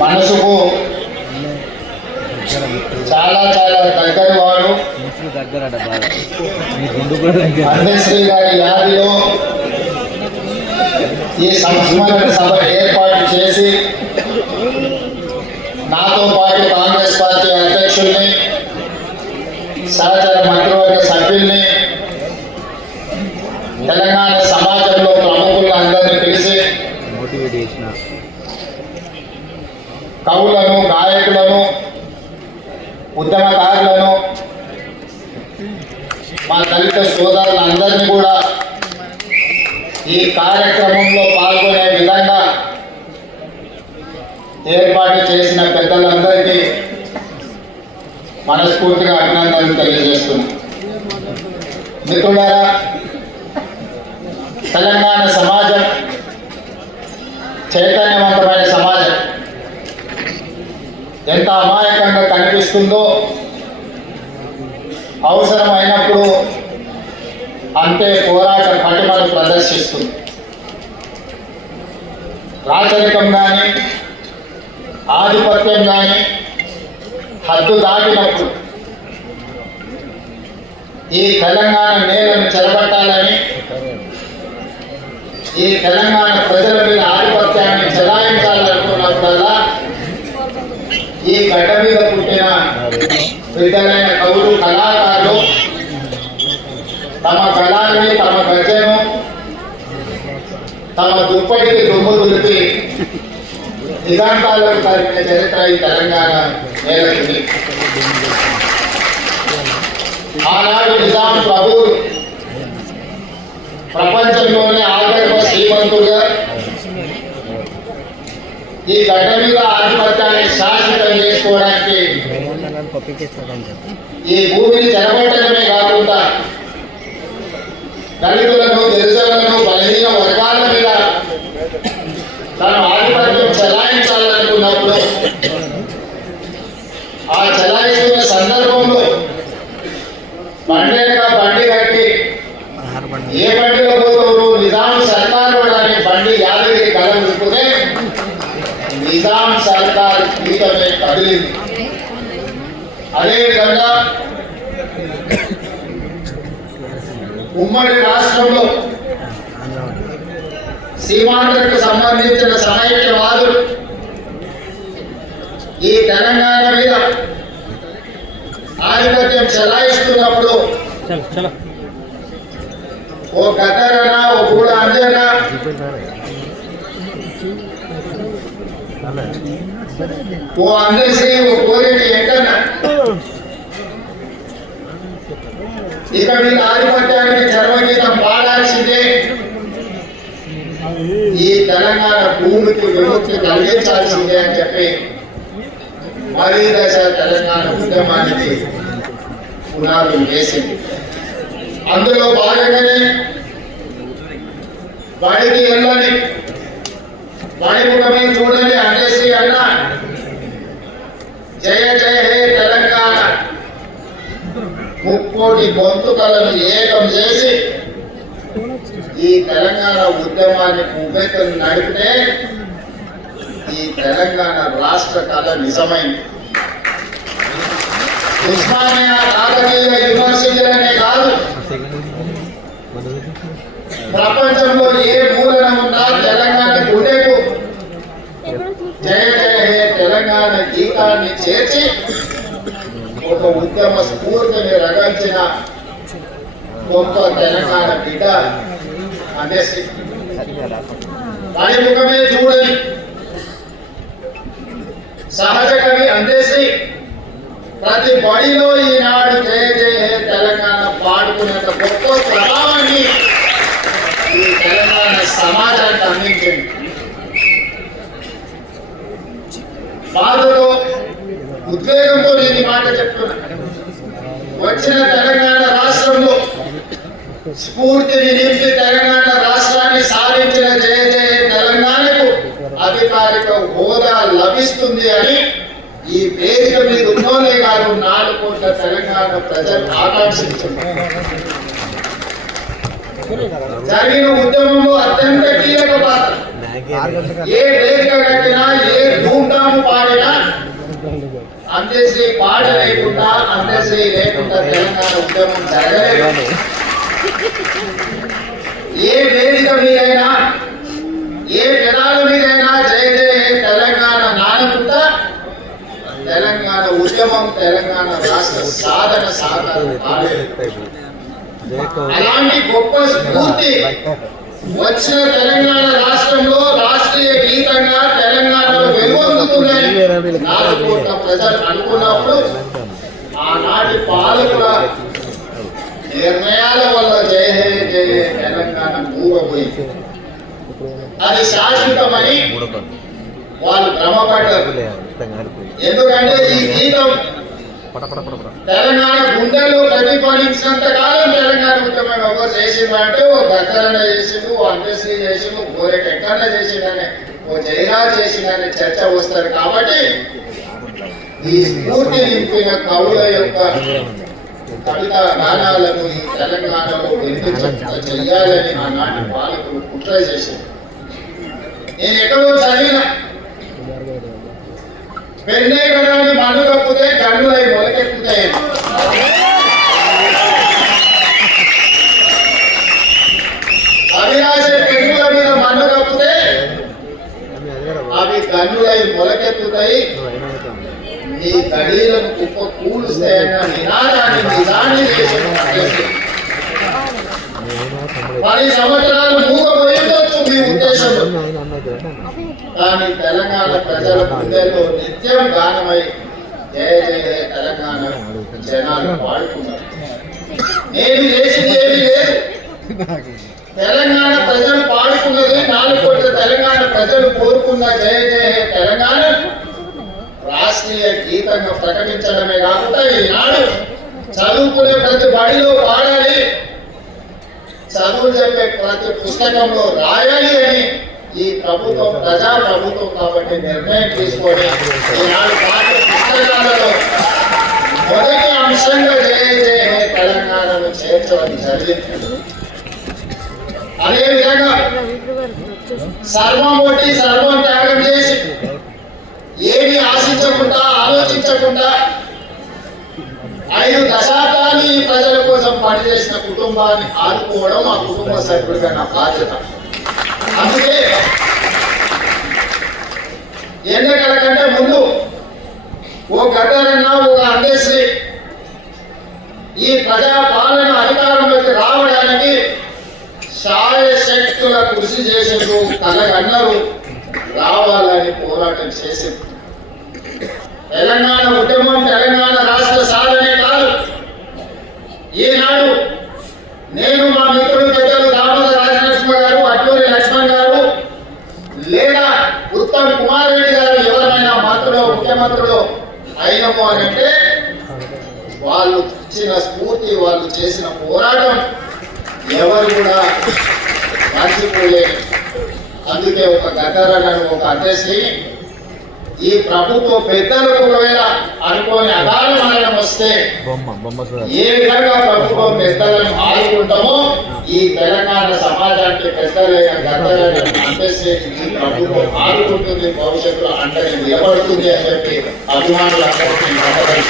మనసుకు చాలా చాలా దగ్గర వాడు. అందశ్రీ గారి యాదిలో ఈ సంస్మరణ సభ ఏర్పాటు చేసి నాతో పాటు కాంగ్రెస్ పార్టీ అధ్యక్షుల్ని, సహచర మంత్రివర్గ సభ్యుల్ని, తెలంగాణ సమాజంలో ప్రముఖులను అందరినీ పిలిచి కవులను, గాయకులను, ఉద్యమకారులను, మా దళిత సోదరులందరినీ కూడా ఈ కార్యక్రమంలో పాల్గొనే విధంగా ఏర్పాటు చేసిన పెద్దలందరికీ మనస్ఫూర్తిగా అభినందనలు తెలియజేస్తున్నాం. మిత్రులారా, తెలంగాణ సమాజం చైతన్యవంతమైన సమాజం. ఎంత అమాయకంగా కనిపిస్తుందో అవసరమైనప్పుడు అంతే పోరాట పటిమను ప్రదర్శిస్తుంది. రాచరికం కానీ, ఆధిపత్యం కానీ హద్దు దాటినప్పుడు ఈ తెలంగాణ నేలను చెరబట్టాలని, ఈ తెలంగాణ ప్రజల మీద ఆధిపత్యాన్ని చెలాయించాలనుకున్నప్పుడల్లా ఈ గడ్డ మీద పుట్టిన బిడ్డలైన కవులు, కళాకారులు తమ కళాన్ని, తమ గజను, తమ దుప్పటికి దుమ్ము దులిపి దిగాంతాలకు తరిగిన చరిత్ర ఈ తెలంగాణ నేలకి. ఆనాడు నిజాం ప్రభువులు ప్రపంచంలోనే ఆగర్భ శ్రీమంతులుగా ఈ గడ్డ మీద ఆధిపత్యాన్ని శాశ్వతం చేసుకోవడానికి ఈ భూమిని చెరబట్టడమే కాకుండా దళితులను, గిరిజనులను, బలహీన వర్గాల మీద తన ఆధిపత్యం చెలాయించాలనుకున్నప్పుడు ఆ చెలాయిస్తున్న సందర్భంలో బండి కట్టి ఏ బండిలో పోతారు నిజాం సర్కారు అని బండి యాదగిరి కళ విప్పుతే నిజాం సర్కారు గీతమే కదిలింది. అదేవిధంగా ఉమ్మడి రాష్ట్రంలో సీమాంధ్రకు సంబంధించిన సమైక్యవాదులు ఈ తెలంగాణ మీద ఆధిపత్యం చెలాయిస్తున్నప్పుడు ఓ గద్దరనా, ఓ గూడ అంజనా, ఓ అందశ్రీ, ఓ కోరిక ఎక్కన ఇక మీద ఆధిపత్యానికి చర్మగీతం పాడాల్సిందే, ఈ తెలంగాణ భూమికి విముక్తి కలిగించాల్సిందే అని చెప్పి మరీ దశ తెలంగాణ ఉద్యమానికి పునాదులు వేసింది. అందులో భాగంగానే బడికి వెళ్ళని, బడి ముఖమే చూడని అందశ్రీ అన్న జయ జయ హే తెలంగాణ ముక్కోటి గొంతుకలను ఏకం చేసి ఈ తెలంగాణ ఉద్యమాన్ని ఉవ్వెత్తున నడిపితే ఈ తెలంగాణ రాష్ట్ర కళ నిజమైంది. ఉస్మానియా, కాకతీయ యూనివర్సిటీలనే కాదు, ప్రపంచంలో ఏ మూలన ఉన్నా తెలంగాణ గుండెకు జయ జయ హే తెలంగాణ గీతాన్ని చేర్చి ఒక ఉద్యమ స్ఫూర్తిని రగల్చిన గొప్ప తెలంగాణ బిడ్డ అందశ్రీ. వారి ముఖమే చూడని సహజ కవి అందశ్రీ ప్రతి బడిలో ఈనాడు జయ జయ హే తెలంగాణ పాడుకున్నంత గొప్ప ప్రభావాన్ని ఈ తెలంగాణ సమాజానికి అందించింది. బాధతో, ఉద్వేగంతో నేను మాట చెప్తున్నా. వచ్చిన తెలంగాణ రాష్ట్రంలో స్ఫూర్తిని నింపి తెలంగాణ రాష్ట్రాన్ని సాధించిన జయ జయ తెలంగాణకు అధికారిక హోదా లభిస్తుంది అని ఈ వేదిక మీద ఉన్నోలే కాదు 4 కోట్ల తెలంగాణ ప్రజలు ఆకాంక్షించారు. జరిగిన ఉద్యమంలో అత్యంత కీలక పాత్ర ఏ వేదిక కట్టినా, ఏ ధూమ్ధాము అంత్యశ్రీ పాట లేకుండా అంత్యశ్రీ లేకుండా తెలంగాణ ఉద్యమం జరగలేదు. ఏ వేదిక మీదైనా ఏ పెదాల మీదైనా జయ జయ తెలంగాణ నానుకుంటా తెలంగాణ ఉద్యమం తెలంగాణ రాష్ట్ర సాధన సాకారం కాలేదు. అలాంటి గొప్ప స్ఫూర్తి వచ్చిన తెలంగాణ రాష్ట్రంలో రాష్ట్రీయ గీతంగా తెలంగాణలో వెలువొందుతుందని 4 కోట్ల ప్రజలు అనుకున్నప్పుడు ఆనాటి పాలకుల నిర్ణయాల వల్ల జయ జయ జయ తెలంగాణ మూగపోయింది. అది శాశ్వతమని వాళ్ళు భ్రమపడ్డారు. ఎందుకంటే ఈ గీతం తెలంగాణ గుండెల్లో ప్రతిఫలించినంత కాలం తెలంగాణ ఉద్యమం ఎవరు చేసిండు అంటే ఓ దత్తరణ చేసిండు, ఓ అంత్యశ్రీ చేసిండు, గోరెట్ ఎక్కడన చేసిండని, ఓ జయరాజ్ చేసిండని చర్చ వస్తారు. కాబట్టి ఈ స్ఫూర్తి నింపిన కవుల యొక్క కవిత గానాలను ఈ తెలంగాణలో చెయ్యాలని ఆనాటి పాలకులు కుట్ర చేసింది. నేను ఎక్కడో చదివిన పెన్నే గడాన్ని మన్ను కప్పితే గన్నులై మొలకెత్తుతాయి. అవినాశ పెన్నుల మీద మన్ను కప్పితే అవి గన్నులై మొలకెత్తుతాయి, ఈ గడీలను కుప్ప కూలుస్తాయన్న నినాదాన్ని నిజాన్ని చేసిన 10 సంవత్సరాలు మూగపోయిందొచ్చు మీ ఉద్దేశంలో. కానీ తెలంగాణ ప్రజల గుండెల్లో నిత్యం గానమై జయ జయ జయ తెలంగాణ జనాలు పాడుకున్నారు. నేను చేసింది ఏమీ లేదు, తెలంగాణ ప్రజలు పాడుకున్నది 4 కోట్ల తెలంగాణ ప్రజలు కోరుకున్న జయ జయ తెలంగాణ రాష్ట్రీయ గీతంగా ప్రకటించడమే కాకుండా ఈనాడు చదువుకునే ప్రతి బడిలో పాడాలి, చదువు చెప్పే ప్రతి పుస్తకంలో రాయాలి అని ఈ ప్రభుత్వం ప్రజా ప్రభుత్వం కాబట్టి నిర్ణయం తీసుకొని ఈనాడు పాఠ్య పుస్తకాలలో మొదటి అంశంగా జయ జయ తెలంగాణను చేర్చడం జరిగింది. అదేవిధంగా సర్వం కొట్టి సర్వం త్యాగం చేసి ఏమి ఆశించకుండా ఆలోచించకుండా 5 దశాబ్దాలు ఈ ప్రజల కోసం పనిచేసిన కుటుంబాన్ని ఆదుకోవడం ఆ కుటుంబ సభ్యుడిగా నా బాధ్యత. అందుకే ఎన్నికల కంటే ముందు ఓ గద్దరన్న ఒక అంత్యశ్రీ ఈ ప్రజా పాలన అధికారంలోకి రావడానికి శాయశక్తుల కృషి చేసేందుకు కలగన్నరు రావాలని పోరాటం చేసింది. తెలంగాణ ఉద్యమం తెలంగాణ రాష్ట్ర సాధనే కాదు. ఈనాడు నేను మా మిత్రులు పెద్దలు దామోదర రాజనరసింహ గారు, అడ్డూరి లక్ష్మణ్ గారు లేదా ఉత్తమ్ కుమార్ రెడ్డి గారు ఎవరైనా మంత్రులు ముఖ్యమంత్రులు అయినము అని అంటే వాళ్ళు ఇచ్చిన స్ఫూర్తి, వాళ్ళు చేసిన పోరాటం ఎవరు కూడా మర్చిపోలేదు. అందుకే ఒక గద్దరను ఒక అంత్యశ్రీ ఈ ప్రభుత్వ పెద్దలకు ఒకవేళ అనుకోని అకాల మరణం వస్తే ఏ విధంగా ప్రభుత్వం పెద్దలను ఆదుకుంటామో ఈ తెలంగాణ సమాజానికి పెద్దలైన గద్దరను అంత్యశ్రీ ఈ ప్రభుత్వం ఆదుకుంటుంది, భవిష్యత్తులో అంటే నిలబడుతుంది అని చెప్పి అభిమానులందరికీ